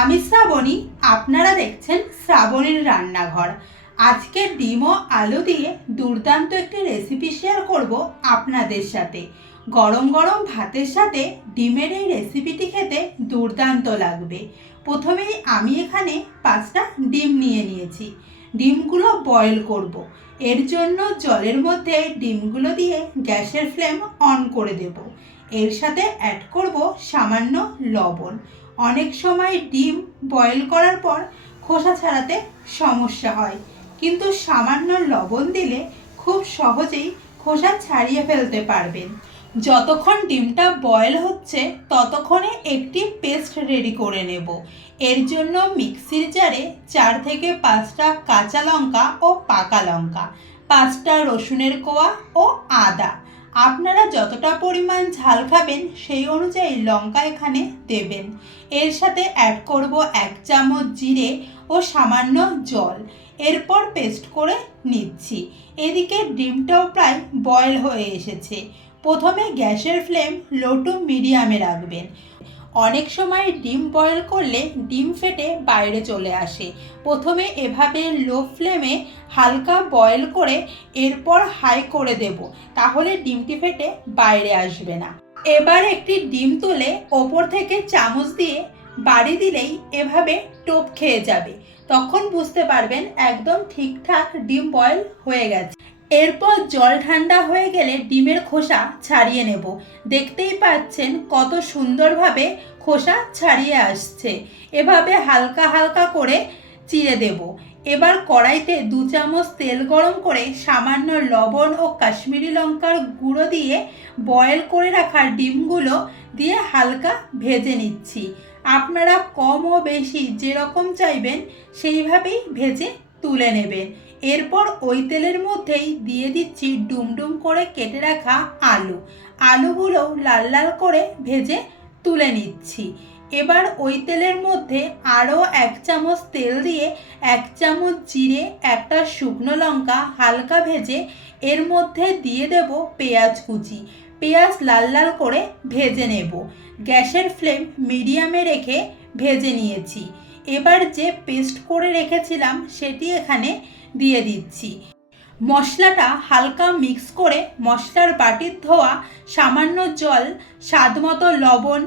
আমি শ্রাবণী, আপনারা দেখছেন শ্রাবণীর রান্নাঘর। আজকে ডিম ও আলু দিয়ে দুর্দান্ত একটি রেসিপি শেয়ার করব আপনাদের সাথে। গরম গরম ভাতের সাথে ডিমের এই রেসিপিটি খেতে দুর্দান্ত লাগবে। প্রথমেই আমি এখানে পাঁচটা ডিম নিয়ে নিয়েছি। ডিমগুলো বয়েল করব। এর জন্য জলের মধ্যে ডিমগুলো দিয়ে গ্যাসের ফ্লেম অন করে দেব। এর সাথে অ্যাড করব সামান্য লবণ। অনেক সময় ডিম বয়েল করার পর খোসা ছাড়াতে সমস্যা হয়। কিন্তু সামান্য লবণ দিলে খুব সহজেই খোসা ছাড়িয়ে ফেলতে পারবেন। যতক্ষণ ডিমটা বয়েল হচ্ছে, ততক্ষণে একটি পেস্ট রেডি করে নেব। এর জন্য মিক্সির জারে চার থেকে পাঁচটা কাঁচা লঙ্কা ও পাকা লঙ্কা, পাঁচটা রসুনের কোয়া ও আদা। আপনারা যতটা পরিমাণ ঝাল খাবেন, সেই অনুযায়ী লঙ্কা এখানে দেবেন। এর সাথে অ্যাড করব এক চামচ জিরে ও সামান্য জল। এরপর পেস্ট করে নিচ্ছি। এদিকে ডিমটাও প্রায় বয়েল হয়ে এসেছে। প্রথমে গ্যাসের ফ্লেম লো টু মিডিয়ামে রাখবেন। অনেক সময় ডিম বয়েল করলে ডিম ফেটে বাইরে চলে আসে। প্রথমে এভাবে লো ফ্লেমে হালকা বয়েল করে এরপর হাই করে দেব, তাহলে ডিমটি ফেটে বাইরে আসবে না। এবার একটি ডিম তুলে ওপর থেকে চামচ দিয়ে বাড়ি দিলেই এভাবে টোপ খেয়ে যাবে। তখন বুঝতে পারবেন একদম ঠিকঠাক ডিম বয়েল হয়ে গেছে। এরপর জল ঠান্ডা হয়ে গেলে ডিমের খোসা ছাড়িয়ে নেব। দেখতেই পাচ্ছেন কত সুন্দরভাবে খোসা ছাড়িয়ে আসছে। এভাবে হালকা হালকা করে চিড়ে দেব। এবার কড়াইতে দু চামচ তেল গরম করে সামান্য লবণ ও কাশ্মীরি লঙ্কার গুঁড়ো দিয়ে বয়েল করে রাখা ডিমগুলো দিয়ে হালকা ভেজে নিচ্ছি। আপনারা কম ও বেশি যেরকম চাইবেন সেইভাবেই ভেজে তুলে নেবেন এরপর ওই তেলের মধ্যেই দিয়ে দিচ্ছি ডুমডুম করে কেটে রাখা আলু। আলুগুলোও লাল লাল করে ভেজে তুলে নিচ্ছি। এবার ওই তেলের মধ্যে আরও এক চামচ তেল দিয়ে এক চামচ জিরে, একটা শুকনো লঙ্কা হালকা ভেজে এর মধ্যে দিয়ে দেব পেঁয়াজ কুচি। পেঁয়াজ লাল লাল করে ভেজে নেব। গ্যাসের ফ্লেম মিডিয়ামে রেখে ভেজে নিয়েছি। এবার যে পেস্ট করে রেখেছিলাম সেটি এখানে দিয়ে দিচ্ছি। মশলাটা হালকা মিক্স করে মশলার বাটির ধোয়া, সামান্য জল স্বাদমতো লবণ,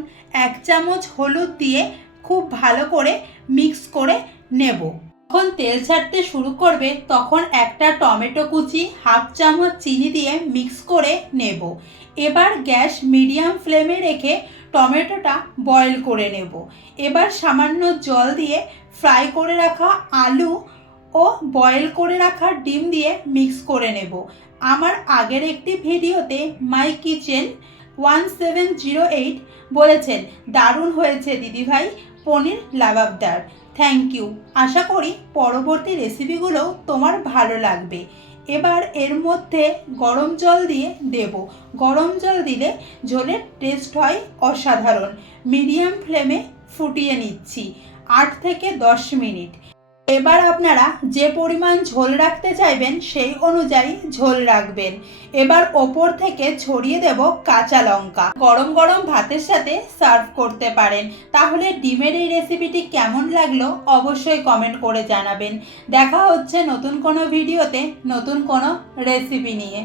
এক চামচ হলুদ দিয়ে খুব ভালো করে মিক্স করে নেব। যখন তেল ছাড়তে শুরু করবে, তখন একটা টমেটো কুচি, হাফ চামচ চিনি দিয়ে মিক্স করে নেব। এবার গ্যাস মিডিয়াম ফ্লেমে রেখে টমেটোটা বয়েল করে নেব। এবার সামান্য জল দিয়ে ফ্রাই করে রাখা আলু ও বয়েল করে রাখা ডিম দিয়ে মিক্স করে নেব। আমার আগের একটি ভিডিওতে my kitchen one seven zero eight বলেছেন, দারুণ হয়েছে দিদিভাই, পনির লাবাবদার। থ্যাংক ইউ আশা করি পরবর্তী রেসিপিগুলো তোমার ভালো লাগবে। এবার এর মধ্যে গরম জল দিয়ে দেব। গরম জল দিলে ঝোলের টেস্ট হয় অসাধারণ। মিডিয়াম ফ্লেমে ফুটিয়ে নিচ্ছি। আট থেকে দশ মিনিট। এবার আপনারা যে পরিমাণ ঝোল রাখতে চাইবেন সেই অনুযায়ী ঝোল রাখবেন। এবার ওপর থেকে ছড়িয়ে দেব কাঁচা লঙ্কা। গরম গরম ভাতের সাথে সার্ভ করতে পারেন। তাহলে ডিমের এই রেসিপিটি কেমন লাগল অবশ্যই কমেন্ট করে জানাবেন। দেখা হচ্ছে নতুন কোনো ভিডিওতে নতুন কোনো রেসিপি নিয়ে।